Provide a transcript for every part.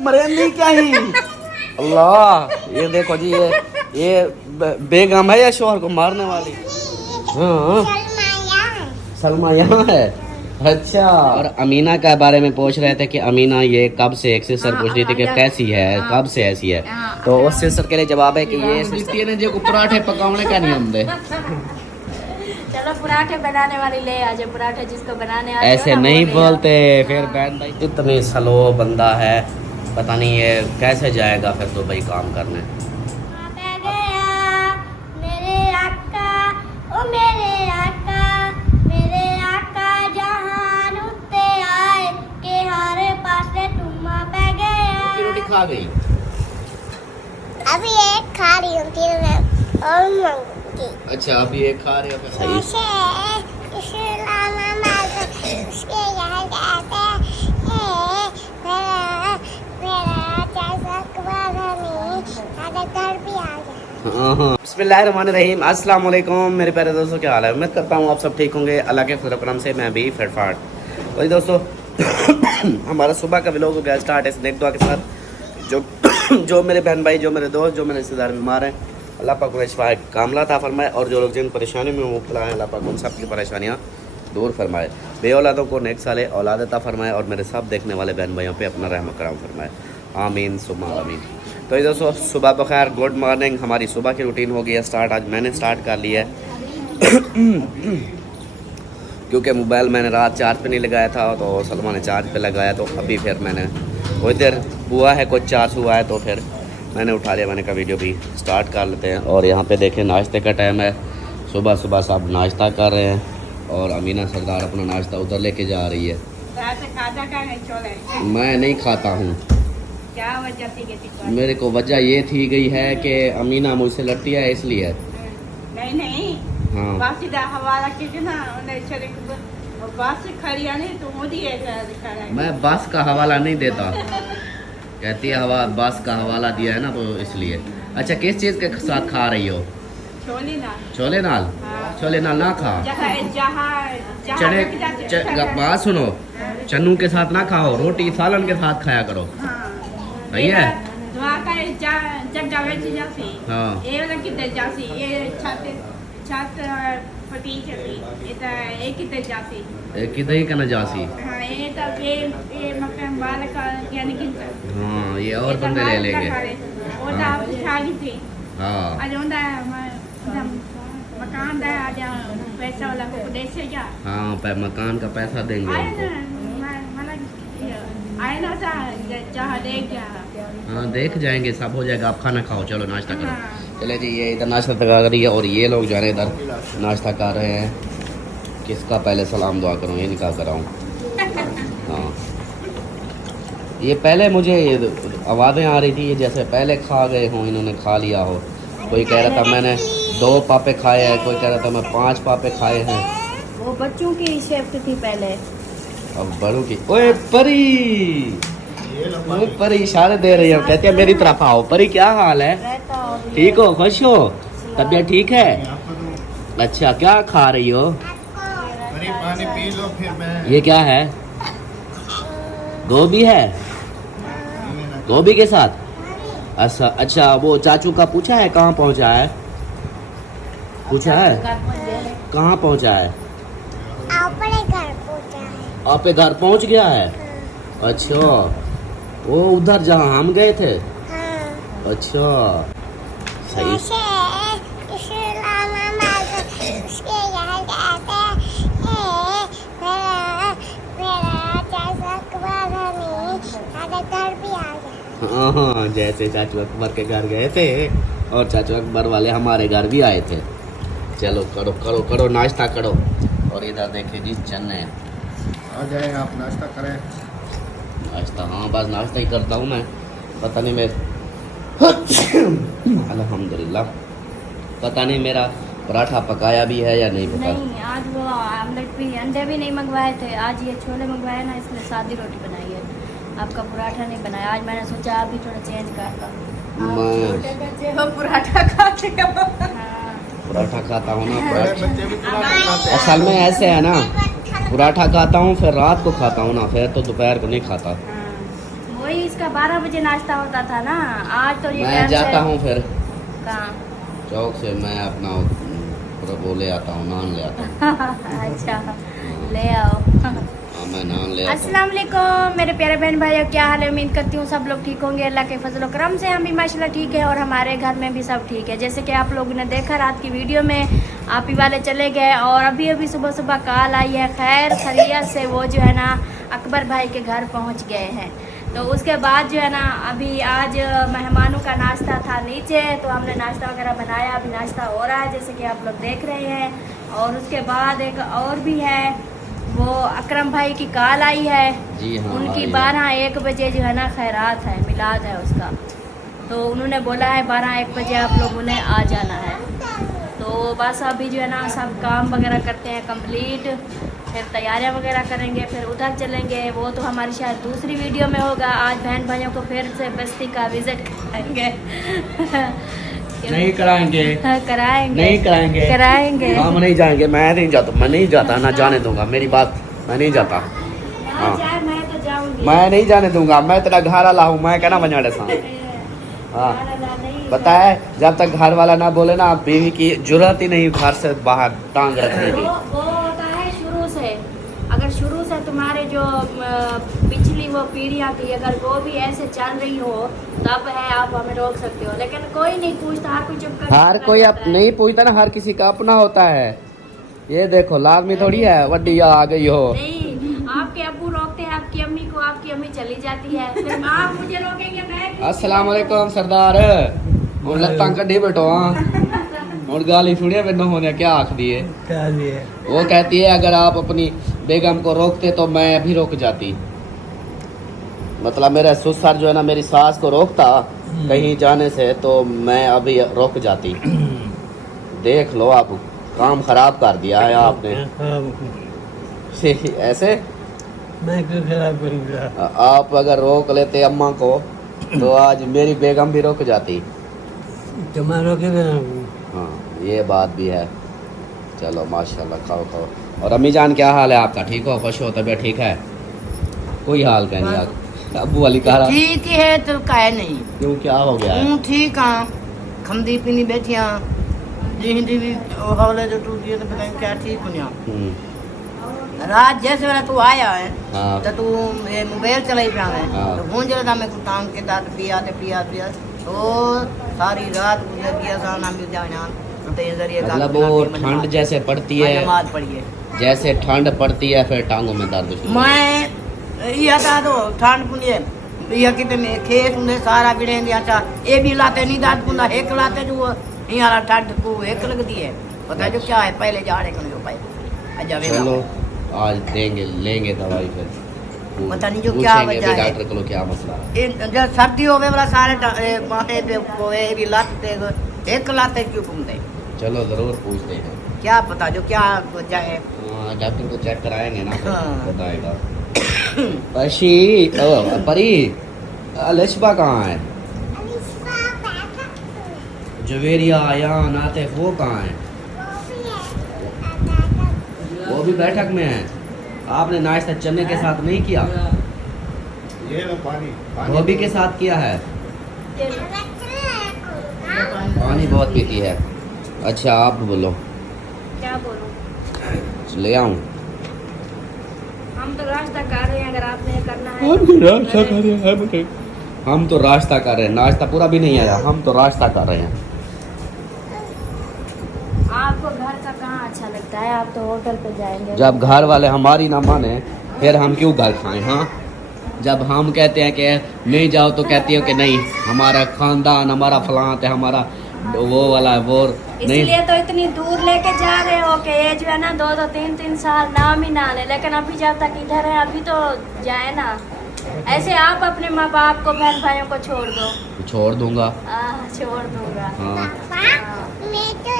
मरे नहीं क्या ही अल्लाह। ये देखो जी, ये बेगम है या शोहर को मारने वाली? हाँ सलमा यहाँ है। अच्छा, और अमीना के बारे में पूछ रहे थे कि अमीना ये कब से, एक सिस्टर पूछ रही थी कि कैसी है, कब से ऐसी है। तो उस सिस्टर के लिए जवाब है कि ये सिस्टर ने जो पराठे पकाने का नहीं आते। चलो पराठे बनाने वाली ले आ जाओ, पराठे जिसको बनाने आते ऐसे नहीं बोलते फिर बहन भाई। इतनी स्लो बंदा है, पता नहीं ये कैसे जाएगा फिर तो भाई काम करने। खा गई अभी एक खा रही हूँ, तीन और मंगी। अच्छा अभी एक खा रहे हो फिर सही। बिस्मिल्लाहिर्रहमानिर्रहीम। अस्सलाम वालेकुम मेरे प्यारे दोस्तों, क्या हाल है? उम्मीद करता हूँ आप सब ठीक होंगे। अल्लाह के फजल करम से मैं भी फिटफाट। वही दोस्तों हमारा सुबह का व्लॉग हो गया स्टार्ट है नेक दुआ के साथ। जो मेरे बहन भाई, जो मेरे दोस्त, जो मेरे रिश्तेदार बीमार हैं, अल्लाह पाक उन्हें शिफा कामला अता फरमाए। और जो लोग जिन परेशानी में मुब्तला हैं, अल्लाह पाक उन सब की परेशानियाँ दूर फरमाए। बे औलादों को नेक साले औलाद अता फरमाए और मेरे सब देखने वाले बहन भाइयों पे अपना रहम करम फरमाए। आमीन सुम्मा आमीन। तो ये दोस्तों सुबह बखैर, गुड मॉर्निंग। हमारी सुबह की रूटीन हो गई है स्टार्ट। आज मैंने स्टार्ट कर लिया है क्योंकि मोबाइल मैंने रात चार्ज पे नहीं लगाया था, तो सलमा ने चार्ज पे लगाया, तो अभी फिर मैंने कुछ देर हुआ है, कुछ चार्ज हुआ है, तो फिर मैंने उठा लिया। मैंने कहा वीडियो भी स्टार्ट कर लेते हैं। और यहाँ पे देखें नाश्ते का टाइम है। सुबह सुबह सब नाश्ता कर रहे हैं और अमीना सरदार अपना नाश्ता उधर लेके जा रही है। मैं नहीं खाता हूँ। क्या वजह थी? मेरे को वजह ये थी गई है कि अमीना मुझसे लड़ती है इसलिए। नहीं हाँ मैं बस का हवाला नहीं देता, कहती है हवा बस का हवाला दिया है ना, तो इसलिए। अच्छा किस चीज़ के साथ खा रही हो? छोले नाल। छोले नाल ना खा, चने बात सुनो, चन्नू के साथ ना खाओ, रोटी सालन के साथ खाया करो। सही है। एक ही का नजासी। हाँ ये और बंदे ले लेंगे। हाँ हाँ मकान का पैसा देंगे उनको। हाँ देख जाएंगे, सब हो जाएगा। आप खाना खाओ, चलो नाश्ता करो। चले जी, ये इधर नाश्ता कर रही है और ये लोग जो है इधर नाश्ता कर रहे हैं। किसका पहले सलाम दुआ करूँ, ये निकाह कराऊँ? हाँ ये पहले मुझे आवाज़ें आ रही थी, ये जैसे पहले खा गए हों, इन्होंने खा लिया हो। कोई कह रहा था मैंने 2 पापे खाए हैं, कोई कह रहा था मैं 5 पापे खाए हैं। वो बच्चों की शिफ्ट थी पहले, अब बड़ों की। ओए परी, ओए परी इशारे दे रही है, कहती है मेरी तरफ आओ। परी क्या हाल है? ठीक हो, खुश हो, तबीयत ठीक है? अच्छा क्या खा रही हो? पानी पी लो फिर मैं। ये क्या है? गोभी है, गोभी के साथ। अच्छा अच्छा, वो चाचू का पूछा है कहाँ पहुँचा है? पूछा है कहाँ पहुँचा है? आपके घर पहुँच गया है? अच्छा वो उधर जहाँ हम गए थे। अच्छा सही। हाँ हाँ जैसे चाचू अकबर के घर गए थे और चाचू अकबर वाले हमारे घर भी आए थे। चलो करो करो करो नाश्ता करो। और इधर देखिए जी चन्ने आ जाए, आप नाश्ता करें। नाश्ता हाँ बस नाश्ता ही करता हूँ मैं। पता नहीं मैं अल्हम्दुलिल्लाह, पता नहीं मेरा पराठा पकाया भी है या नहीं पकाया। नहीं आज वो आमलेट भी, अंडे भी नहीं मंगवाए थे। आज ये छोले मंगवाए ना, इसमें सादी रोटी बनाई है। आपका पराठा नहीं बनाया। आज मैंने सोचा आप भी थोड़ा चेंज करता हूँ। पराठा खाते पराठा खाता हूँ ना, पराठा असल में ऐसे है ना, पराठा खाता हूँ फिर रात को खाता हूँ ना, फिर तो दोपहर को नहीं खाता। वही उसका 12 बजे नाश्ता होता था ना, आज तो ये मैं कैंसिल- जाता हूँ फिर कहाँ? चौक से, मैं अपना वो ले आता हूँ, नान ले आता हूँ। अच्छा, ले आओ। हाँ, मैं नान ले आता हूँ। अस्सलाम वालेकुम मेरे प्यारे बहन भाइयों, क्या हाल है? उम्मीद करती हूँ सब लोग ठीक होंगे अल्लाह के फजल और करम से। हम भी माशाल्लाह ठीक है और हमारे घर में भी सब ठीक है। जैसे कि आप लोगों ने देखा रात की वीडियो में, आप ही वाले चले गए और अभी अभी सुबह सुबह कॉल आई है खैर खैरियत से, वो जो है ना अकबर भाई के घर पहुँच गए हैं। तो उसके बाद जो है ना अभी आज मेहमानों का नाश्ता था नीचे, तो हमने नाश्ता वगैरह बनाया, अभी नाश्ता हो रहा है जैसे कि आप लोग देख रहे हैं। और उसके बाद एक और भी है, वो अकरम भाई की कॉल आई है, जी हाँ, उनकी आई है। 12-1 बजे जो है ना खैरात है, मिलाद है उसका। तो उन्होंने बोला है 12-1 बजे आप लोगों ने आ जाना है। तो बस अभी जो है ना सब काम वगैरह करते हैं कंप्लीट, फिर तैयारियां वगैरह करेंगे, फिर उधर चलेंगे। वो तो हमारी शायद दूसरी वीडियो में होगा। आज बहन भाइयों को फिर से बस्ती का विजिट कराएंगे। नहीं कराएंगे, कराएंगे, नहीं कराएंगे, कराएंगे। हम नहीं जाएंगे, मैं नहीं जाता, मैं नहीं जाता ना जाने दूंगा, मेरी बात, मैं नहीं जाता। हाँ, जाए मैं तो जाऊंगी। मैं नहीं जाने दूंगा, मैं तेरा घर वाला हूँ, मैं कहना बजाड़े सा। हाँ, पता है जब तक घर वाला ना बोले ना, बीवी की जरूरत ही नहीं घर से बाहर टांग रखने की। वो होता है शुरू से, अगर शुरू से तुम्हारे जो पिछली वो पीढ़ियाँ थी, अगर वो भी ऐसे चल रही हो तब है आप हमें रोक सकते हो, लेकिन कोई नहीं पूछता, हर कोई चुप कर हर कोई अब नहीं पूछता ना, हर किसी का अपना होता है। ये देखो लाजमी थोड़ी है वड्डी आ गई हो। नहीं, आपके अब्बू रोकते हैं आपकी अम्मी को, आपकी अम्मी चली जाती है, फिर आप मुझे रोकेंगे, मैं अस्सलाम वालेकुम सरदार, ਹੁਣ ਲੱਤਾਂ ਕੱਢੀ बैठो हाँ, और गाली सुनिए मैंने होने क्या आख दिए। वो कहती है अगर आप अपनी बेगम को रोकते तो मैं भी रोक जाती। मतलब मेरा ससुर जो है ना मेरी सास को रोकता कहीं जाने से, तो मैं अभी रोक जाती। देख लो आप, काम खराब कर दिया है आपने। ऐसे मैं क्यों खराब करूँगा? आप अगर रोक लेते अम्मा को तो आज मेरी बेगम भी रोक जाती। तुम्हारों के हाँ, ये बात भी है। चलो माशाल्लाह, खाओ खाओ। और अम्मी जान क्या हाल है आपका? ठीक हो, खुश हो, तबीयत ठीक है? कोई हाल का नहीं यार। अब्बू वाली कहा ठीक ही है तो काहे नहीं। क्यों, क्या हो गया है? हूँ ठीक हाँ, खमदी पीनी बैठी हाँ, दी भी हौले जो टूटी है तो पता नहीं क्या ठीक हो यहाँ। हम्म, रात जैसे वाला तू आया है हाँ तो तू ये मोबाइल चलाई पिया है हाँ। तो भूंज रहा था मैं कुछ टांग के दांत पिया तो सारी रात गुजर गया साना मिल जाना तो ये जरिए मतलब वो ठंड जैसे पड़ती है, नमाज पढ़िए। जैसे ठंड पड़ती है फिर टांगों में दर्द शुरू। मैं ये था तो ठंड पुनिए ये कितने खेत उन्हें सारा बिड़े दिया था, ये भी लाते नहीं दांत पुंदा एक लाते जो यहाँ ठंड को एक लगती है। पता जो क्या है पहले जाड़े को नहीं पाए जावे चलो आज देंगे, लेंगे दवाई फिर। पता नहीं जो क्या पूछेंगे वजह है। डॉक्टर को क्या मसला है। जब सर्दी होवे वाला सारे माथे पे कोए भी लाते एक लाते क्यों घूमते, चलो जरूर पूछते हैं। क्या पता जो क्या वजह है। हाँ, डॉक्टर को चेक कराएंगे ना, हाँ। बताएगा। पशी परी लिशबा कहाँ है? जवेरिया या नाते वो कहाँ है? वो भी बैठक में है। आपने नाश्ता चने के साथ नहीं किया, ये लो पानी, गोभी के साथ किया है। पानी बहुत पीती है। अच्छा आप बोलो, क्या बोलूं? ले आऊं? हम तो रास्ता कर रहे हैं, अगर आपने करना है हम तो रास्ता कर रहे हैं, हम तो रास्ता कर रहे हैं, नाश्ता पूरा भी नहीं आया, हम तो रास्ता कर रहे हैं। आपको घर का कहाँ अच्छा लगता है? आप तो होटल पे जाएंगे। जब घर वाले हमारी ना माने फिर हम क्यों घर खाएं? हाँ, जब हम कहते हैं कि नहीं जाओ तो कहती हो कि नहीं, हमारा खानदान, हमारा फलां है, हमारा वो वाला है, वो नहीं। इसलिए तो इतनी दूर लेके जा रहे हो कि ये जो है ना 2-2 3-3 साल नाम ही ना ले, लेकिन अभी जब तक इधर है अभी तो जाए ना। ऐसे आप अपने माँ बाप को, बहन भाइयों को छोड़ दो। छोड़ दूंगा। छोड़ दूंगा। हाँ, मैं तो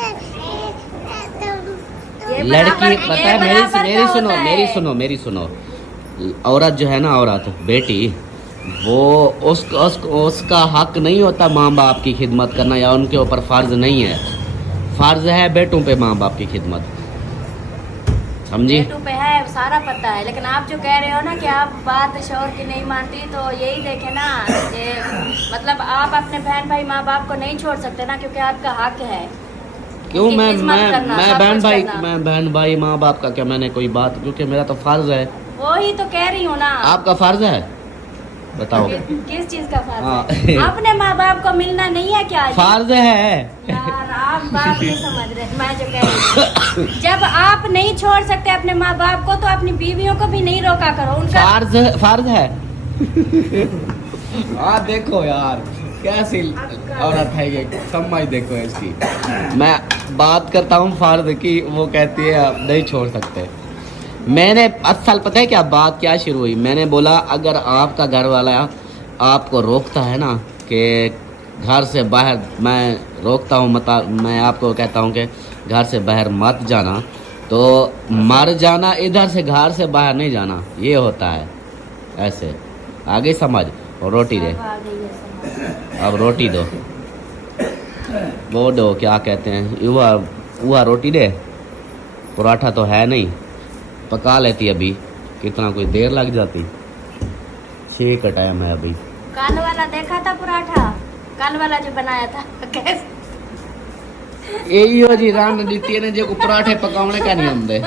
ये लड़की बराबर- पता ये है बराबर का मेरी होता सुनो, है। मेरी सुनो। औरत जो है ना, औरत बेटी, वो उसका हक नहीं होता माँ बाप की खिदमत करना, या उनके ऊपर फ़र्ज नहीं है। फ़र्ज है बेटों पे माँ बाप की खिदमत। समझी? यूट्यूब पे है, सारा पता है। लेकिन आप जो कह रहे हो ना कि आप बात शोहर की नहीं मानती, तो यही देखे ना कि मतलब आप अपने बहन भाई माँ बाप को नहीं छोड़ सकते ना, क्योंकि आपका हक है। क्यों उनकी मैं खिदमत करना, मैं सब बहन कुछ भाई करना। मैं बहन भाई माँ बाप का क्या मैंने कोई बात, क्योंकि मेरा तो फर्ज है। वही तो कह रही हूँ ना। आपका फर्ज है, बताओ। किस चीज का फर्ज हाँ। है? अपने माँ बाप को मिलना नहीं है क्या? फर्ज है यार आप बात नहीं समझ रहे। मैं जो कह रही हूँ, जब आप नहीं छोड़ सकते अपने माँ बाप को, तो अपनी बीवियों को भी नहीं रोका करो। उनका फर्ज है। हाँ देखो यार कैसी औरत है ये, समझ देखो इसकी। मैं बात करता हूँ फर्ज की, वो कहती है आप नहीं छोड़ सकते। मैंने असल पता है क्या बात क्या शुरू हुई, मैंने बोला अगर आपका घर वाला आपको रोकता है ना कि घर से बाहर, मैं रोकता हूँ मैं आपको कहता हूँ कि घर से बाहर मत जाना, तो मर जाना, इधर से घर से बाहर नहीं जाना, ये होता है ऐसे। आगे समझ। और रोटी दे, अब आ गई है समझ। अब रोटी दो, वो दो क्या कहते हैं, युवा रोटी दे। पराठा तो है नहीं, पका लेती अभी, कितना कोई देर लग जाती। 6 का टाइम है अभी। कल वाला देखा था पराठा, कल वाला जो बनाया था कैसे? यही हो जी रणनीति ने जो पराठे पकाने का नहीं आते।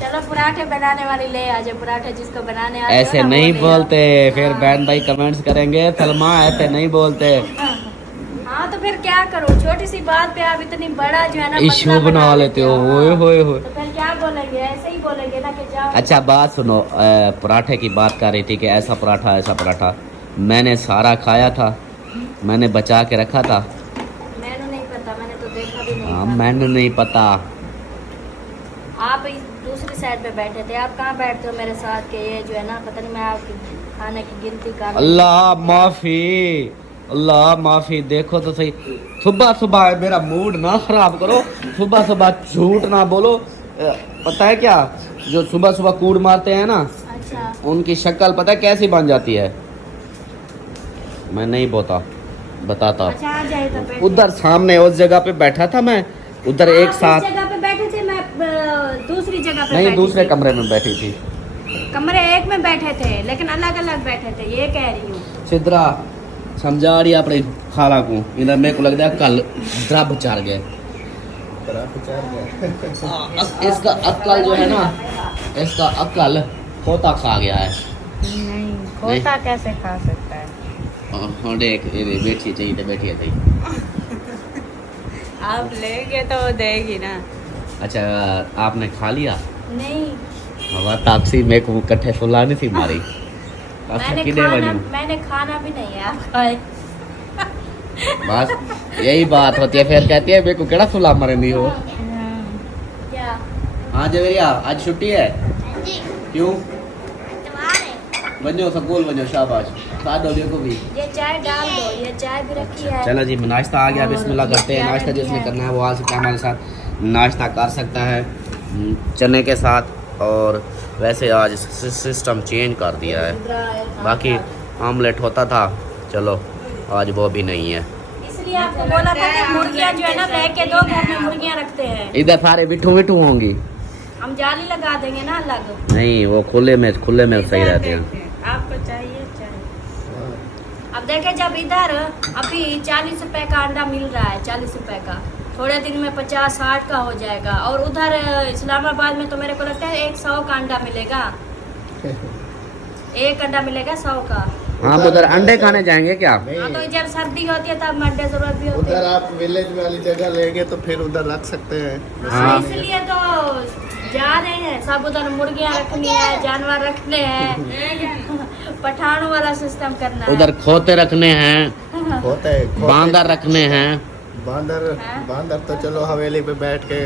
चलो पराठे बनाने वाली ले आ जाओ, पराठे जिसको बनाने आते हो ऐसे ना, वो नहीं ले आओ। बोलते, फिर हाँ। बहन भाई कमेंट्स करेंगे सलमा ऐसे नहीं बोलते। हाँ तो फिर क्या करूँ, छोटी सी बात पे आप इतनी बड़ा जो है ना इशू मसला बना लेते हो, हाँ। होए होए होए। तो फिर क्या बोलेंगे, ऐसे ही बोलेंगे ना कि जाओ। अच्छा बात सुनो, पराठे की बात कर रही थी कि ऐसा पराठा मैंने सारा खाया था, मैंने बचा के रखा था। मैंने नहीं पता, मैंने तो देखा भी नहीं हाँ था। मैंने नहीं पता। आप इस दूसरी साइड पे बैठे थे, आप कहाँ बैठते हो मेरे साथ के? ये जो है ना पता नहीं, मैं आपकी खाने की गिनती कर रही हूँ। अल्लाह माफी। देखो तो सही, सुबह सुबह मेरा मूड ना खराब करो, सुबह सुबह झूठ ना बोलो। पता है क्या, जो सुबह सुबह कूड़ मारते हैं ना, अच्छा उनकी शक्ल पता है कैसी बन जाती है। मैं नहीं बताता। अच्छा, आ जाए तो बैठे। उधर सामने उस जगह पे बैठा था मैं, उधर आप एक इस साथ जगह पे बैठे थे, मैं दूसरी जगह पे नहीं, बैठी दूसरे थी। कमरे में बैठी थी। कमरे एक में बैठे थे, लेकिन अलग अलग बैठे थे, ये कह रही हूँ। सिद्धरा समझा रही अपनी खाला को, इधर मेरे को लगता है कल द्रब चार गए। इसका अक्ल जो है ना, इसका अक्ल खोता खा गया है। नहीं, खोता कैसे खा सकता है? हाँ देख, ये बैठी चाहिए तो बैठी थी। आप लेंगे तो वो देगी ना। अच्छा आपने खा लिया? नहीं, हवा तापसी में को कट्ठे फुलानी थी मारी। अच्छा किने वजू मैंने खाना भी नहीं है, आप खाए। बस यही बात होती है, फिर कहती है मेरे को केड़ा फुला मरनी हो। क्या? हाँ जवेरिया आज छुट्टी है, जी क्यों? तुम्हारे बनो स्कूल बनो, शाबाश। साथ दो को भी। ये चाय डाल दो, ये चाय भी रखी है। चलो जी नाश्ता आ गया, बिस्मिल्लाह करते हैं। क्या नाश्ता रखी जिसने है? करना है वो आ सकता है हमारे साथ, नाश्ता कर सकता है चने के साथ। और वैसे आज सिस्टम चेंज कर दिया है, बाकी आमलेट होता था, चलो आज वो भी नहीं है। इसलिए आपको बोला था कि मुर्गियाँ जो है ना रह के दो, घर में मुर्गियाँ रखते हैं। इधर सारे बिठू बिठू होंगी, हम जाली लगा देंगे ना अलग। नहीं वो खुले में सही रहते हैं। आपको चाहिए चाय? अब देखे जब इधर अभी 40 रुपए का अंडा मिल रहा है, 40 रुपए का, थोड़े दिन में 50-60 का हो जाएगा। और उधर इस्लामाबाद में तो मेरे को लगता है 100 का अंडा मिलेगा, एक अंडा मिलेगा 100 का। हाँ उधर अंडे खाने जाएंगे क्या? हाँ तो जब सर्दी होती है तब अंडे जरूरत भी होती उधर है। आप विलेज वाली जगह लेंगे तो फिर उधर रख सकते हैं। हाँ इसलिए तो जा रहे हैं सब, उधर मुर्गियाँ रखनी है, जानवर रखने हैं, पठानों वाला सिस्टम करना है। उधर खोते रखने हैं, होता है बांदर रखने हैं। बांदर तो चलो हवेली पे बैठ के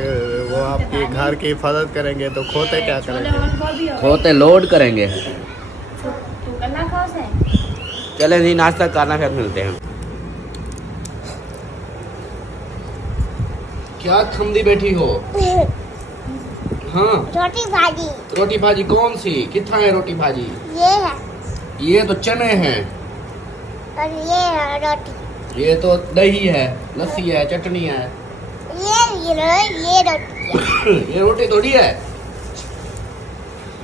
वो आपकी घर की हिफाजत करेंगे, तो खोते क्या छोले करेंगे? उनको भी हो। खोते लोड करेंगे। तू करना खाओ से। चले जी नाश्ता करना, फिर मिलते हैं। क्या खमदी बैठी हो? हाँ रोटी भाजी रोटी भाजी कौन सी, कितना है रोटी भाजी? ये है ये तो चने हैं, और ये है रोटी, ये तो दही है, लस्सी है, चटनी है। ये ये रोटी ये रोटी थोड़ी है,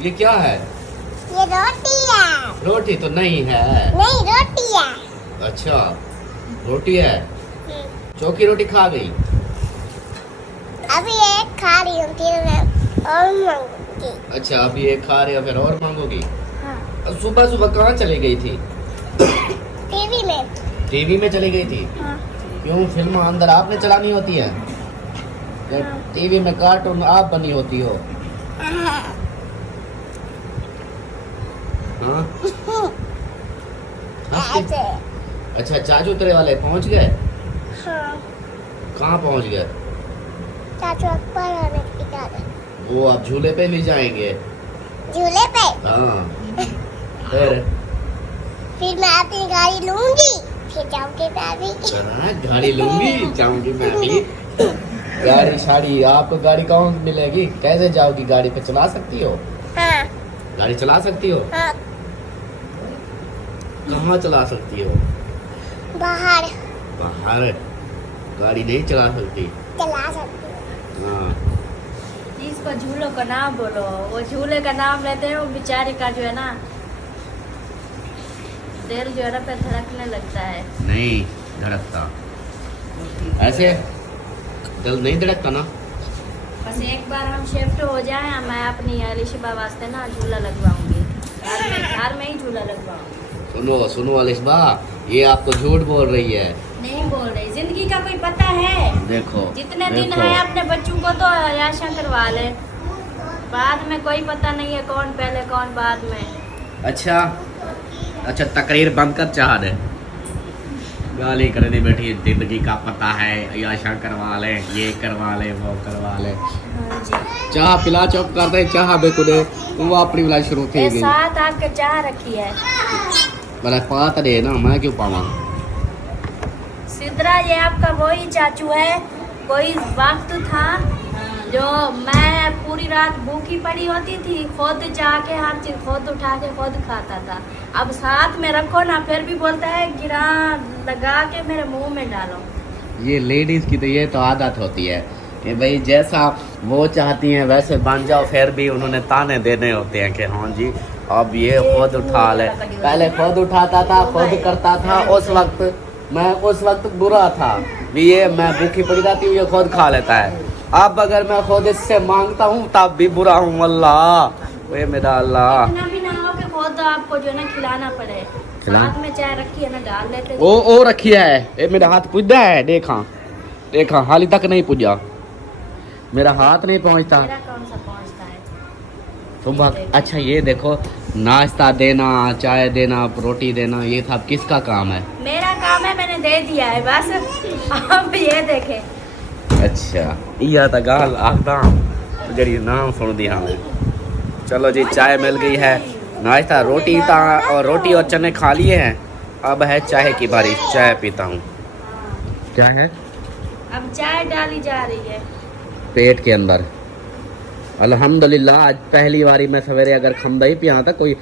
ये क्या है? ये रोटी है। रोटी तो नहीं है। नहीं रोटी है। अच्छा रोटी है, चौकी रोटी खा गई। अभी एक खा रही हूँ, फिर मैं और मांगूंगी। अच्छा अभी एक खा रहे हो फिर और मांगोगी। हाँ। सुबह सुबह कहाँ चली गई थी? टीवी में। टीवी में चली गई थी। हाँ। क्यों, फिल्म अंदर आपने चलानी होती है या टीवी में कार्टून आप बनी होती हो? हाँ? ऐसे। अच्छा चाचू तेरे वाले पहुंच गए? हाँ। कहाँ पहुंच गए? चाचू अकबर और निकिता ने। वो अब झूले पे भी जाएंगे। झूले पे। हाँ फिर मैं अपनी गाड़ी लूंगी, फिर जाऊंगी मैं भी। हाँ, गाड़ी लूंगी जाऊंगी मैं भी। गाड़ी शाड़ी आपको गाड़ी कौन मिलेगी? कैसे जाओगी? गाड़ी पे चला सकती हो? हाँ। गाड़ी चला सकती हो? हाँ। कहाँ चला सकती हो? बाहर बाहर गाड़ी नहीं चला सकती। चला सकती हूँ। हाँ इसको झूलों का नाम बोलो, वो झूले का नाम लेते हैं, वो बेचारे का जो है ना दिल जो है ना पे धड़कने लगता है। नहीं धड़कता, ऐसे दिल नहीं धड़कता ना। बस एक बार हम शिफ्ट हो जाए, मैं अपनी अलिशबा वास्ते ना झूला लगवाऊंगी, घर में ही झूला लगवाऊंगी। सुनो सुनो अलिशबा, ये आपको झूठ बोल रही है। नहीं बोल रही, जिंदगी का कोई पता है? देखो जितने दिन देखो। है अपने बच्चों को तो याशा करवा ले, बाद में कोई पता नहीं है कौन पहले कौन बाद में। अच्छा अच्छा तकरीर बंद कर, चाह दे गाली करने बैठी है। जिंदगी का पता है, याशा करवा ले, ये करवा ले, वो करवा ले। हाँ जी। चाह पिला, चुप कर दे, चाह बेकु दे। वो अपनी बुलाई शुरू थी ये गई। साथ आके चाह रखी है बोला पात दे ना, मैं क्यों पावा? सिद्रा, ये आपका वही चाचू है। कोई वक्त था जो मैं पूरी रात भूखी पड़ी होती थी, खुद जाके हर चीज खुद उठा के खुद खाता था। अब साथ में रखो ना, फिर भी बोलता है गिरा लगा के मेरे मुंह में डालो। ये लेडीज की तो ये तो आदत होती है कि भाई जैसा वो चाहती हैं वैसे बन जाओ, फिर भी उन्होंने ताने देने होते हैं कि हाँ जी अब ये खुद उठा ले। पहले खुद उठाता था, खुद करता था, उस वक्त बुरा था भी, ये मैं भूखी पड़ी रहती हूँ, ये खुद खा लेता है। अब अगर मैं खुद इससे मांगता हूँ तब भी बुरा हूँ। अल्लाह वे मेरा अल्लाह। इतना भी ना हो कि खुद आपको जो है ना खिलाना पड़े। साथ में चाय रखी है ना, डाल लेते। ओ रखी है, ये मेरा हाथ पुजा है, देखा हाली तक नहीं पुजा, मेरा हाथ नहीं पहुँचता। मेरा कौन सा पहुंचता है? सुबह अच्छा ये देखो, नाश्ता देना, चाय देना, रोटी देना, ये सब किसका काम है? मेरा काम है, मैंने दे दिया है बस। अब ये देखे। अच्छा यह तो गाल आखदा जड़ी नाम सुन दी हमें। चलो जी चाय मिल गई है, नाश्ता रोटी और चने खा लिए हैं, अब है चाय की बारी। चाय पीता हूँ। क्या है? अब चाय डाली जा रही है पेट के अंदर। अल्हम्दुलिल्लाह आज पहली बारी मैं सवेरे अगर खमदा ही पिया था, कोई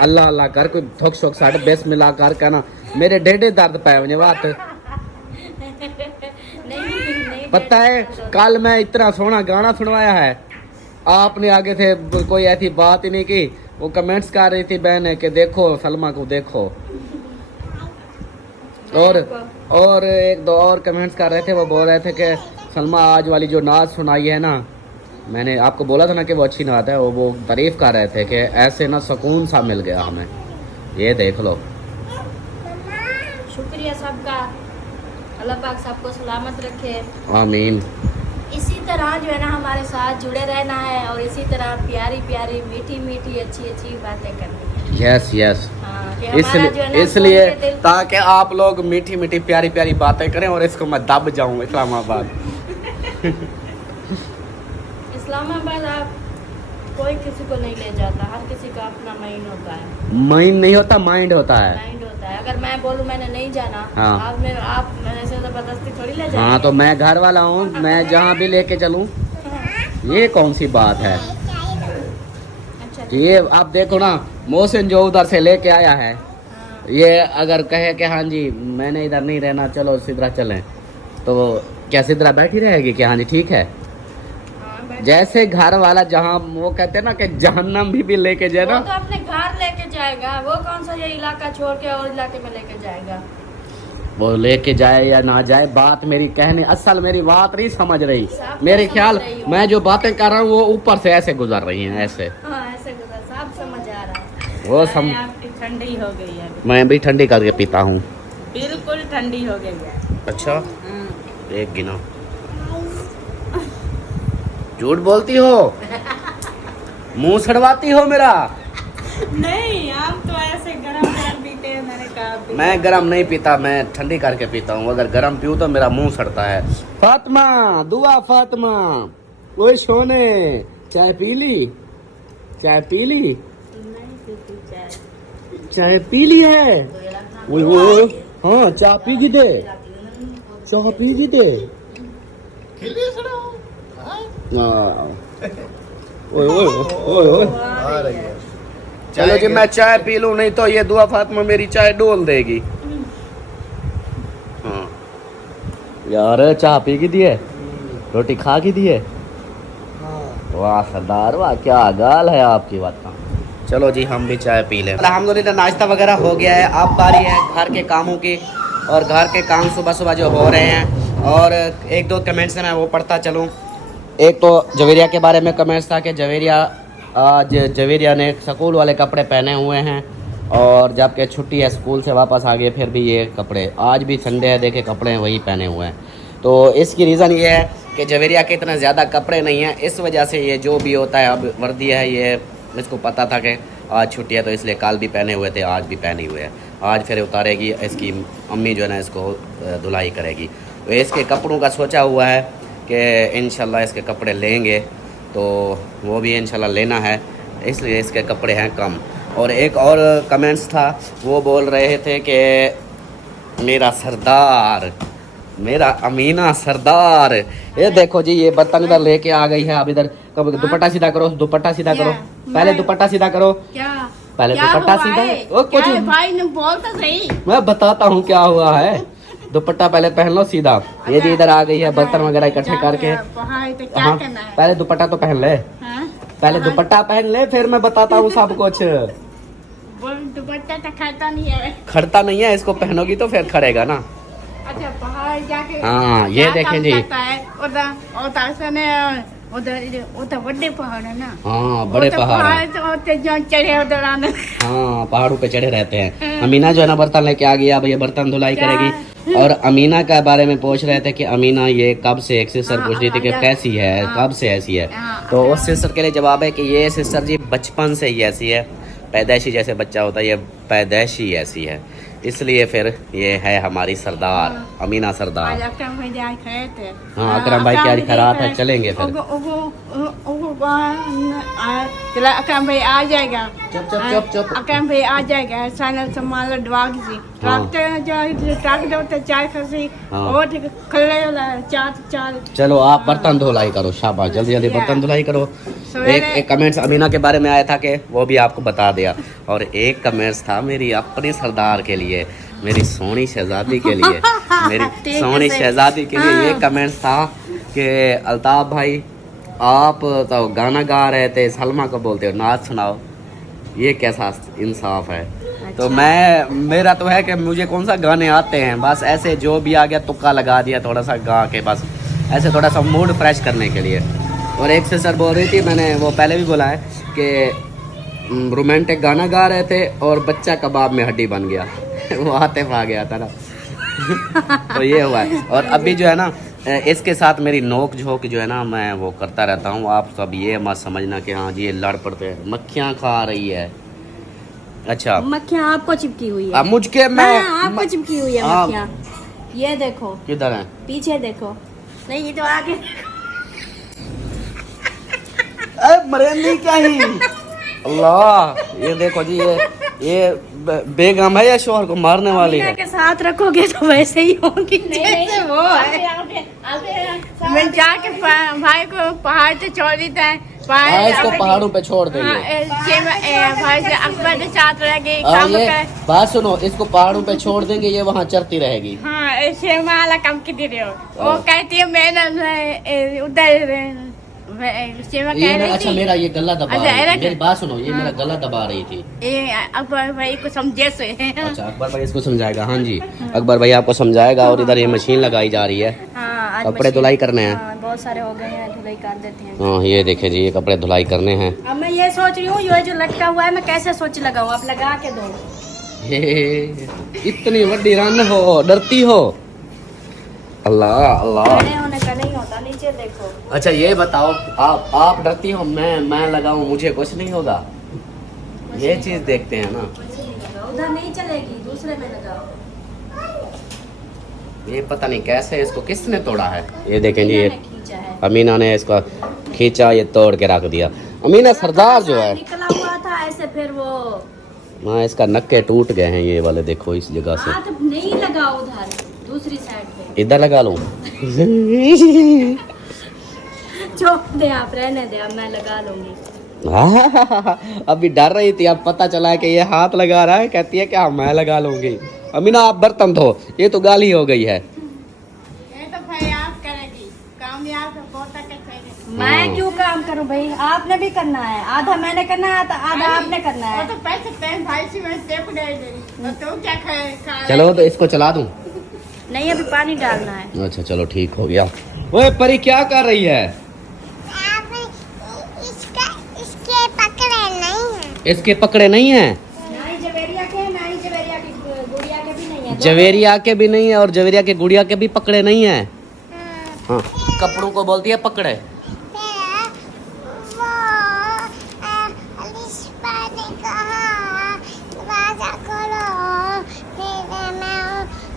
अल्लाह अल्लाह कर, कोई थोक शोक साढ़े बेस मिला कर कहना मेरे डेढ़े दर्द पाए मुझे बात। नहीं पता है कल मैं इतना सोना गाना सुनवाया है, आपने आगे से कोई ऐसी बात ही नहीं की। वो कमेंट्स कर रही थी बहन कि देखो सलमा को देखो, और एक दो और कमेंट्स कर रहे थे, वो बोल रहे थे कि सलमा आज वाली जो नाच सुनाई है ना, मैंने आपको बोला था ना कि वो अच्छी नात है, वो तारीफ कर रहे थे कि ऐसे ना सुकून सा मिल गया हमें। ये देख लो। शुक्रिया सबका, अल्लाह पाक सबको सलामत रखे। आमीन। इसी तरह जो है ना हमारे साथ जुड़े रहना है, और इसी तरह प्यारी प्यारी मीठी मीठी अच्छी अच्छी बातें करनी है। Yes yes. हाँ, कि हमारा जो है ना इसलिए सुन के दिल- ताकि आप लोग मीठी मीठी प्यारी प्यारी बातें करें और इसको मैं दब जाऊं इस्लामाबाद। इस्लामाबाद आप कोई किसी को नहीं ले जाता, हर किसी का अपना माइंड होता है। माइंड नहीं होता, माइंड होता है। माइंड होता है। अगर मैं बोलूँ मैंने नहीं जाना, हाँ। आप मैंने से जबरदस्ती थोड़ी ले जाएंगे। हाँ तो मैं घर वाला हूँ, मैं जहाँ भी लेके चलूँ, ये कौन सी बात है? अच्छा ये आप देखो ना, मोहसिन जो उधर से लेके आया है, हाँ। ये अगर कहे कि हाँ जी मैंने इधर नहीं रहना, चलो सीधा चलें, तो कैसे तरह बैठी रहेगी क्या? हाँ जी ठीक है। जैसे घर वाला जहाँ वो कहते हैं ना कि जहन्नम भी लेके जाए वो ना, तो अपने घर लेके जाएगा, वो कौन सा ये इलाका छोड़ के और इलाके में लेके जाएगा। वो लेके जाए या ना जाए, बात मेरी कहने असल मेरी बात नहीं समझ रही। साफ मेरे समझ ख्याल रही हूँ। मैं जो बातें कर रहा हूँ वो ऊपर से ऐसे गुजर रही हैं ऐसे। हाँ ऐसे गुजर, सब समझ आ रहा है। वो अरे आपकी ठंडी हो गई है अभी। मैं भी ठंडी करके पीता हूँ। बिल्कुल ठंडी हो गई है। अच्छा हाँ। एक गिनो। झूठ बोलती हो, मुंह सड़वाती हो मेरा। नहीं आप तो ऐसे गरम गरम पीते हैं, मैंने कहा पी- मैं गरम नहीं पीता, मैं ठंडी करके पीता हूँ। अगर गरम पीऊँ तो मेरा मुंह सड़ता है। फातिमा दुआ, फातिमा ओए सोने, चाय पी ली? चाय पी ली? नहीं पीती चाय। चाय पी ली है? ओए ओए हाँ चाय पी गई दे, चाय पी गई दे। हाँ। ओए ओए ओए ओए आ रही है। चलो जी मैं चाय पी लूं, नहीं तो ये दुआ फातिमा मेरी चाय डोल देगी। हाँ यार चाय पी की दिए, रोटी खा की दिए। वाह सरदार वाह, क्या गाल है आपकी बात का। चलो जी हम भी चाय पी लें। अल्हम्दुलिल्लाह नाश्ता वगैरह हो गया है। अब बारी है घर के कामों की, और घर के काम सुबह सुबह जो हो रहे हैं, और एक दो कमेंट्स हैं मैं वो पढ़ता चलूँ। एक तो जवेरिया के बारे में कमेंट्स था कि जवेरिया ने स्कूल वाले कपड़े पहने हुए हैं, और जबकि छुट्टी है स्कूल से वापस आ गए फिर भी ये कपड़े, आज भी संडे है देखे कपड़े वही पहने हुए हैं। तो इसकी रीज़न ये है कि जवेरिया के इतने ज़्यादा कपड़े नहीं हैं, इस वजह से ये जो भी होता है अब वर्दी है, ये इसको पता था कि आज छुट्टी है तो इसलिए कल भी पहने हुए थे, आज भी पहने हुए हैं। आज फिर उतारेगी इसकी अम्मी जो है ना, इसको धुलाई करेगी। तो इसके कपड़ों का सोचा हुआ है कि इंशाल्लाह इसके कपड़े लेंगे, तो वो भी इंशाल्लाह लेना है, इसलिए इसके कपड़े हैं कम। और एक और कमेंट्स था, वो बोल रहे थे कि मेरा सरदार, मेरा अमीना सरदार, ये देखो जी ये बर्तन इधर लेके आ गई है। अब इधर दुपट्टा सीधा करो, दुपट्टा सीधा करो, पहले दुपट्टा सीधा करो, क्या पहले क्या दुपट्टा हुआ सीधा। है? ओ कुछ क्या है भाई ने बोल तो सही। मैं बताता हूँ क्या हुआ है। दुपट्टा पहले पहन लो सीधा। ये जी इधर आ गई है बर्तन वगैरह इकट्ठे करके। पढ़ाई तो क्या हाँ करना है? पहले दुपट्टा तो पहन ले, हाँ? पहले दुपट्टा पहन ले फिर मैं बताता हूँ सब कुछ। बोल दुपट्टा तो खाता नहीं है। खड़ता नहीं है, इसको पहनोगी तो फिर खड़ेगा ना। अच्छा पहाड़ जाके हाँ, ये क्या देखें काम जी। करता है? उधर बड़े पहाड़ है ना। हाँ बड़े पहाड़ हैं। तो उधर जो चढ़े उधर आने। हाँ पहाड़ों पे चढ़े रहते हैं। अमीना जो है ना बर्तन लेके आ गई, अब ये बर्तन धुलाई करेगी। और अमीना के बारे में पूछ रहे थे कि अमीना ये कब से, एक सिस्टर पूछ रही थी कि कैसी है, कब से ऐसी है। तो उस सिस्टर के लिए जवाब है कि ये सिस्टर जी बचपन से ही ऐसी है, पैदाइशी जैसे बच्चा होता है ये पैदाइशी ऐसी है, इसलिए फिर ये है हमारी सरदार, अमीना सरदार। आज अकरम भाई आज खड़े थे। हाँ अकरम भाई की आज खैरात है, चलेंगे फिर। चला अकरम भाई आ जाएगा। चुप चुप चुप चुप। अकरम भाई आ जाएगा। साइनल संभाल डवाग सी ट्रक दो तो चाय खसी हाँ। और खले चार चार। चलो आप बर्तन धुलाई करो, शाबाश, जल्दी जल्दी बर्तन धुलाई करो। एक कमेंट्स अमीना के बारे में आया था कि वो भी आपको बता दिया। और एक कमेंट्स था मेरी अपनी सरदार के लिए, मेरी सोनी शहजादी के लिए, मेरी सोनी शहजादी के लिए ये कमेंट्स था कि अल्ताफ भाई आप तो गाना गा रहे थे, सलमा को बोलते हो नाच सुनाओ, ये कैसा इंसाफ है। तो मैं, मेरा तो है कि मुझे कौन सा गाने आते हैं, बस ऐसे जो भी आ गया तुक्का लगा दिया थोड़ा सा गा के, बस ऐसे थोड़ा सा मूड फ्रेश करने के लिए। और एक सिस्टर बोल रही थी, मैंने वो पहले भी बोला है कि रोमांटिक गाना गा रहे थे और बच्चा कबाब में हड्डी बन गया वो आतिफ आ गया था ना तो ये हुआ है। और अभी जो है ना इसके साथ मेरी नोक झोंक जो है ना मैं वो करता रहता हूँ। आप सब ये मत समझना कि हाँ जी ये लड़ पड़ते हैं, मक्खियाँ खा रही है। अच्छा मक्खियाँ आपको चिपकी हुई है। अब मुझके मैं आपको चिपकी हुई है हाँ। मक्खियाँ। ये देखो किधर है? पीछे देखो। नहीं ये तो आगे। मरेंदी क्या ही अल्लाह, ये देखो जी ये बेगम है या शोहर को मारने वाली है। के साथ रखोगे तो वैसे ही होगी जैसे वो है। मैं जाके भाई को पहाड़ से छोड़ देता है, इसको पहाड़ों पे छोड़ देंगे। भाई से अकबर के साथ रहेगी और काम ये कर। बात सुनो, इसको पहाड़ों पे छोड़ देंगे, ये वहाँ चरती रहेगी। हाँ ऐसे वाला काम की दे रहे हो। वो कहती है मैं उधर सेवा ये कह रही अच्छा थी। मेरा ये गला दबा अच्छा, रही थी। ऐसा मेरी बात सुनो, ये मेरा गला दबा रही थी। ये अकबर भाई को समझे से। अच्छा अकबर भाई इसको समझाएगा। हाँ जी अकबर भाई आपको समझाएगा। और इधर ये मशीन लगाई जा रही है, हाँ आज कपड़े धुलाई करने हैं। हाँ, बहुत सारे हो गए हैं, धुलाई कर देते हैं। हाँ ये देखे जी, ये कपड़े धुलाई करने हैं। अब मैं ये सोच रही हूँ ये जो लटका हुआ है मैं कैसे सोच लगाऊं, आप लगा के दो। इतनी बड़ी रन हो, डरती हो। अल्लाह अल्लाह। खड़े होने का नहीं होता, नीचे देखो। अच्छा ये बताओ, आप डरती हो, मैं लगाऊं मुझे कुछ नहीं होगा? ये चीज देखते हैं ना। उधर नहीं चलेगी, दूसरे में लगाओ। ये पता नहीं कैसे इसको किसने तोड़ा है। ये देखें जी, ये खींचा है, अमीना ने इसका खींचा, ये तोड़ के रख दिया। अमीना सरदार जो है, निकला हुआ था ऐसे, फिर वो हाँ इसका नक्के टूट गए हैं ये वाले। देखो इस जगह से। हाथ नहीं लगाओ उधर, दूसरी साइड पे। इधर लगा लूं? छोड़ दे आप, रहने दे, अब मैं लगा लूंगी। अभी डर रही थी, अब पता चला है कि ये हाथ लगा रहा है, कहती है कि हाँ मैं लगा लूंगी। अमीना आप बर्तन धो, ये तो गाली हो गई है। ये तो भाई आप करेगी कामयाब बहुत करेगी। मैं क्यों काम करूं भाई, आपने भी करना है। आधा मैंने करना है, आधा आपने करना वो है। तो पैसे पेन भाई से मैं टेप दे देगी तो क्या खा चलो तो इसको चला दूं। नहीं अभी पानी डालना है। अच्छा चलो ठीक हो गया। ओए परी क्या कर रही है? आप इसके पकड़े नहीं है। इसके पकड़े नहीं है? ना ही जवेरिया के, ना ही जवेरिया की गुड़िया के भी नहीं है। जवेरिया के भी नहीं है और जवेरिया के गुड़िया के भी पकड़े नहीं है। हाँ कपड़ों को बोलती है पकड़े। वो अलिशा ने कहा दरवाजा खोलो, फिर मैं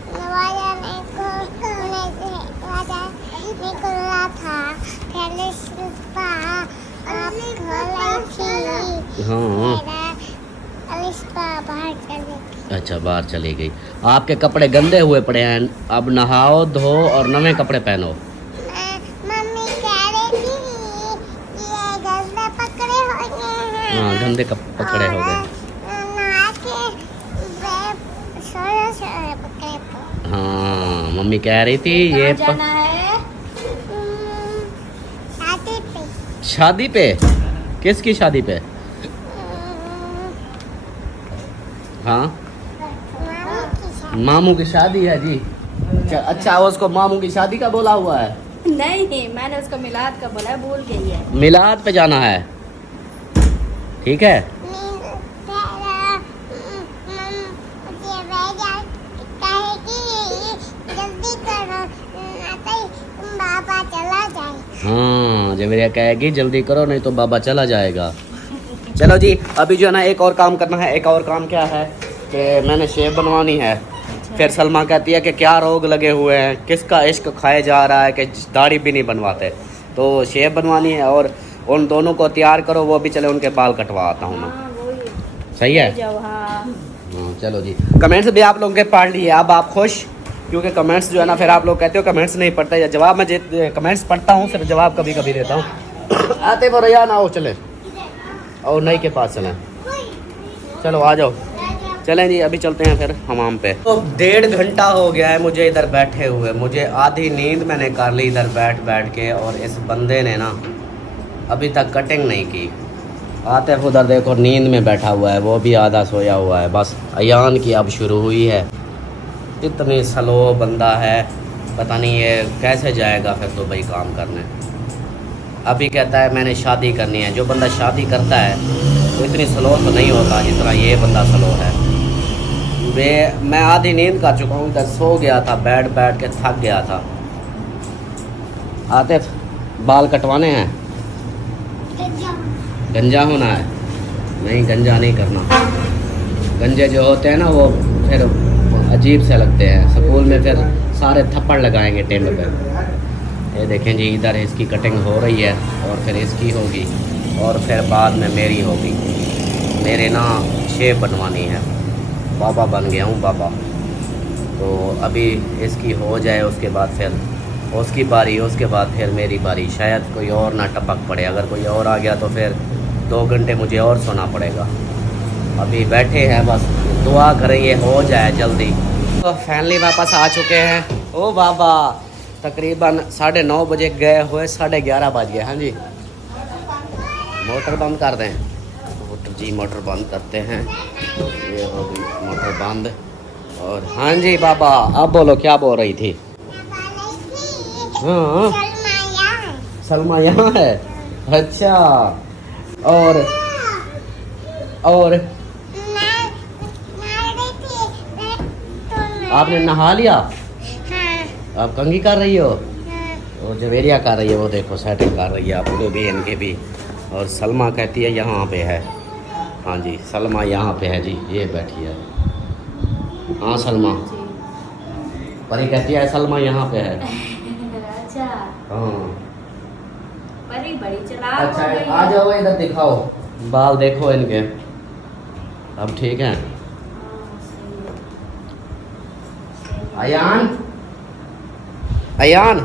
दरवाजा नहीं खोल रहा था, फिर अलिशा आप खोली थी। हाँ अलिशा बाहर चली गई। अच्छा बाहर चली गई। आपके कपड़े गंदे हुए पड़े हैं, अब नहाओ धो और नए कपड़े पहनो। मम्मी कह रही थी ये गंदे पकड़े हो गए हैं। हाँ गंदे पकड़े हो गए। नहा के सोरे सोरे पकड़े को। हाँ मम्मी कह रही थी ये कहाँ जाना है? शादी पे। शादी पे? किसकी शादी पे? हाँ मामू की शादी है जी। अच्छा उसको मामू की शादी का बोला हुआ है? नहीं मैंने उसको मिलाद का बोला, भूल गई है। मिलाद पे जाना है, ठीक है। जल्दी करो, बाबा चला जाए। हाँ जवेरिया कहेगी जल्दी करो नहीं तो बाबा चला जाएगा। चलो जी अभी जो है ना एक और काम करना है। एक और काम क्या है कि मैंने शेव बनवानी है। फिर सलमा कहती है कि क्या रोग लगे हुए हैं, किसका इश्क खाए जा रहा है कि दाढ़ी भी नहीं बनवाते। तो शेव बनवानी है और उन दोनों को तैयार करो, वो भी चले उनके बाल कटवा आता हूँ मैं। हाँ वही सही है? जाओ। हाँ हाँ चलो जी। कमेंट्स भी आप लोगों के पढ़ लिए, अब आप खुश? क्योंकि कमेंट्स जो है ना फिर आप लोग कहते हो कमेंट्स नहीं पढ़ते, या जवाब मैं कमेंट्स पढ़ता हूँ, सिर्फ जवाब कभी कभी देता हूँ। आते वो रैया ना हो, चले और नई के पास चलें। चलो आ जाओ, चलें जी अभी चलते हैं फिर हमाम पे। तो 1.5 घंटा हो गया है मुझे इधर बैठे हुए, मुझे आधी नींद मैंने कर ली इधर बैठ बैठ के। और इस बंदे ने ना अभी तक कटिंग नहीं की। आते उधर देखो नींद में बैठा हुआ है, वो भी आधा सोया हुआ है। बस अयान की अब शुरू हुई है। इतनी स्लो बंदा है, पता नहीं ये कैसे जाएगा फिर दुबई काम करने। अभी कहता है मैंने शादी करनी है। जो बंदा शादी करता है वो इतनी स्लो तो नहीं होता जितना ये बंदा स्लो है। मैं आधी नींद कर चुका हूँ, इधर सो गया था, बैठ बैठ के थक गया था। आतिफ बाल कटवाने हैं? गंजा होना है? नहीं गंजा नहीं करना। गंजे जो होते हैं ना वो फिर अजीब से लगते हैं, स्कूल में फिर सारे थप्पड़ लगाएंगे टेम पे। ये देखें जी इधर इसकी कटिंग हो रही है और फिर इसकी होगी और फिर बाद में मेरी होगी। मेरे ना शेव बनवानी है, बाबा बन गया हूँ बाबा। तो अभी इसकी हो जाए उसके बाद फिर उसकी बारी, उसके बाद फिर मेरी बारी। शायद कोई और ना टपक पड़े, अगर कोई और आ गया तो फिर 2 घंटे मुझे और सोना पड़ेगा। अभी बैठे हैं, बस दुआ करें ये हो जाए जल्दी। तो फैमिली वापस आ चुके हैं। ओ बाबा, तकरीबन 9:30 बजे गए हुए 11:30 बज गए। हाँ जी, मोटर बंद कर दें। मोटर जी, मोटर बंद करते हैं। ये हो गई मोटर बंद। और हाँ जी बाबा, अब बोलो क्या बोल रही थी? हाँ, सलमा यहाँ है। अच्छा, और आपने नहा लिया? आप कंघी कर रही हो? और जवेरिया कर रही है, वो देखो सेटिंग कर रही है अपने भी इनके भी। और सलमा कहती है यहाँ पे है। हाँ जी, सलमा यहाँ पे है जी, ये बैठी है। हाँ सलमा, परी कहती है सलमा यहाँ पे है। अच्छा, हाँ परी बड़ी चालाक अच्छा, हो गई आ है। जाओ इधर दिखाओ, बाल देखो इनके। अब ठीक है। अयान, अयान,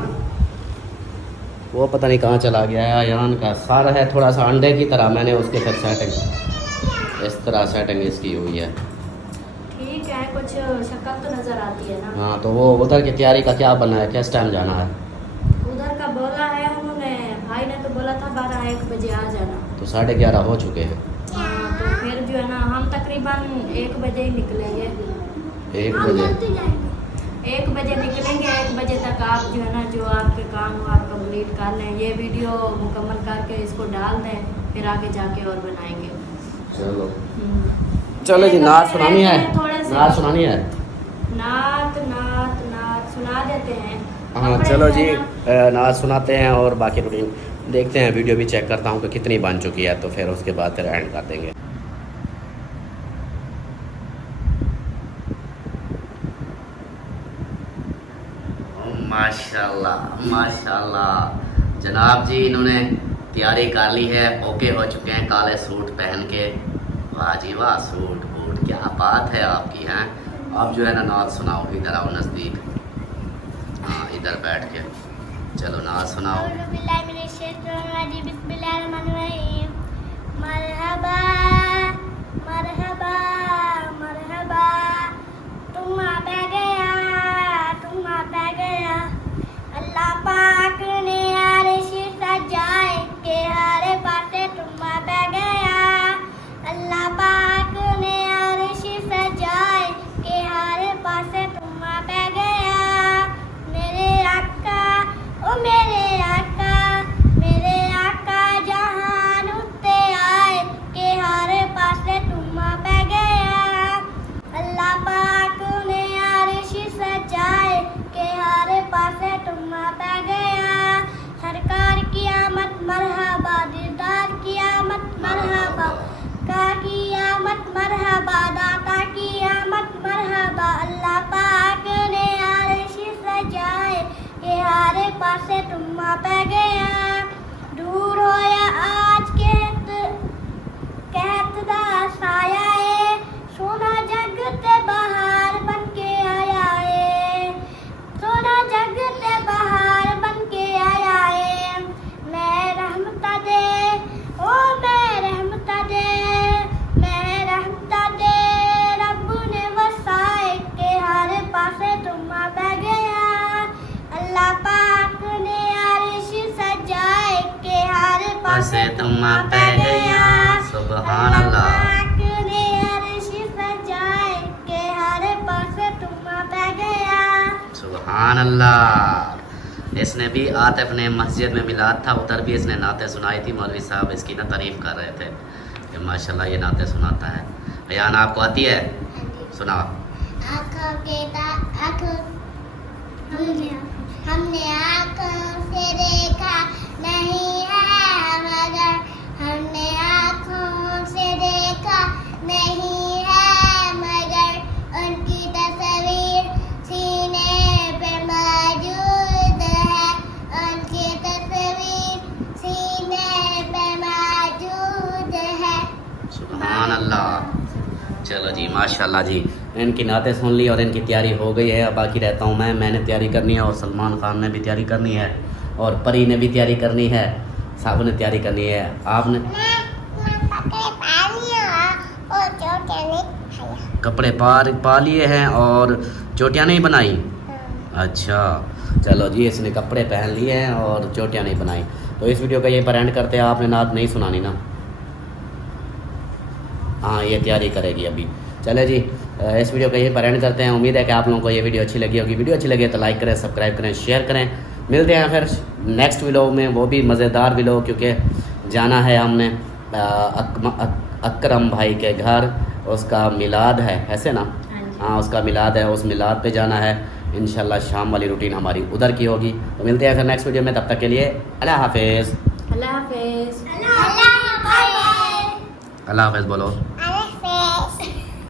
वो पता नहीं कहाँ चला गया है। अयान का सर है थोड़ा सा अंडे की तरह, मैंने उसके फिर सेटिंग इस तरह सेटिंग इसकी हुई है। ठीक है, कुछ शक्ल तो नजर आती है ना। हाँ, तो वो उधर की तैयारी का क्या बना है? किस टाइम जाना है? उधर का बोला है उन्होंने, भाई ने तो बोला था 12-1 बजे आ जाना। तो 11:30 हो चुके हैं। हाँ, तो फिर जो है ना हम तकरीबन 1 बजे ही निकलेंगे। 1 बजे 1 बजे निकलेंगे। 1 बजे तक आप जो है ना जो आपके काम हो आप कंप्लीट कर लें। ये वीडियो मुकम्मल करके इसको डाल दें, फिर आगे जाके और बनाएंगे। चलो चलो जी, नात सुनानी है? थोड़े से नात सुनानी है? नात नात नात सुना देते हैं। हाँ कपड़े चलो जो जी, है ना, नात सुनाते हैं और बाकी रूटीन देखते हैं। वीडियो भी चेक करता हूँ कि कितनी बन चुकी है, तो फिर उसके बाद फिर एंड कर देंगे। माशाल्लाह माशाल्लाह जनाब जी, इन्होंने तैयारी कर ली है, ओके हो चुके हैं काले सूट पहन के। वाह जी वाह, सूट बूट क्या बात है आपकी। हैं अब जो है ना नात सुनाओ, इधर आओ नज़दीक। हाँ, इधर बैठ के चलो नात सुनाओ। मरहबा मरहबा मरहबा, तुम आ पे गया, तुम आ पे गया। अल्लाह पाक ने अर्श सजाए के हर पासे तुम आ पे गया। अल्लाह पाक ने अर्श सजाए के हर पासे तुम आ पे गया। मेरे आका ओ मेरे आका, मेरे आका जहान उत्ते आए के हर पासे तुम आ पे गया। अल्लाह पाक ने अर्श सजाए के हर पासे तुम आ पे गया। सरकार की आमद मरहबा, दीदार की आमद मरहबा, का की आमद मरहबा, दाता की आमद मरहबा। अल्लाह पाक ने अर्श सजाए के हर पासे तुम आ पे गया। दूर होया आज कहत दा साया है, सोना जग ते बहार बन के आया है, सोना जग ते बहार बन के आया है। मैं रहमता दे ओ मैं रहमता दे, मैं रहमता दे, रब ने वसाए के हर पासे तुम आ पे गया। अल्लाह पाक ने अर्श सजाए के हर पासे तुम आ पे गया। सुभान अल्लाह। पाक ने अर्श सजाए के हर पासे तुम आ पे गया। सुभान अल्लाह। इसने भी आतिफ ने मस्जिद में मिलाद था, उधर भी इसने नाते सुनाई थी। मौलवी साहब इसकी ना तारीफ़ कर रहे थे कि माशाल्लाह ये नाते सुनाता है। बयान आपको आती है? सुनाओ। आँखों के आँखों हमने आँखों से देखा नहीं है मगर, हमने आँखों से देखा नहीं है मगर, उनकी तस्वीर सीने पे मौजूद है, उनकी तस्वीर सीने पे मौजूद है। सुभान अल्लाह। चलो जी माशाल्लाह। माशाल्लाह जी। इनकी नातें सुन ली और इनकी तैयारी हो गई है। अब बाकी रहता हूँ मैंने तैयारी करनी है और सलमान खान ने भी तैयारी करनी है और परी ने भी तैयारी करनी है, सब ने तैयारी करनी है। आपने कपड़े पा लिए हैं और चोटियाँ नहीं बनाई। अच्छा चलो जी, इसने कपड़े पहन लिए हैं और चोटियाँ नहीं बनाई। तो इस वीडियो का यहीं पर एंड करते हैं। आपने नात नहीं सुनानी ना? हाँ, ये तैयारी करेगी अभी। चले जी, इस वीडियो का यहीं पर एंड करते हैं। उम्मीद है कि आप लोगों को ये वीडियो अच्छी लगी होगी। वीडियो अच्छी लगी तो लाइक करें, सब्सक्राइब करें, शेयर करें। मिलते हैं फिर नेक्स्ट व्लॉग में, वो भी मज़ेदार व्लॉग, क्योंकि जाना है हमने अकरम भाई के घर, उसका मिलाद है, ऐसे ना? हाँ, उसका मिलाद है, उस मिलाद पे जाना है। इंशाल्लाह शाम वाली रूटीन हमारी उधर की होगी। तो मिलते हैं फिर नेक्स्ट वीडियो में, तब तक के लिए अल्लाह हाफिज़। अल्लाह हाफिज़। अल्लाह हाफिज़ बोलो।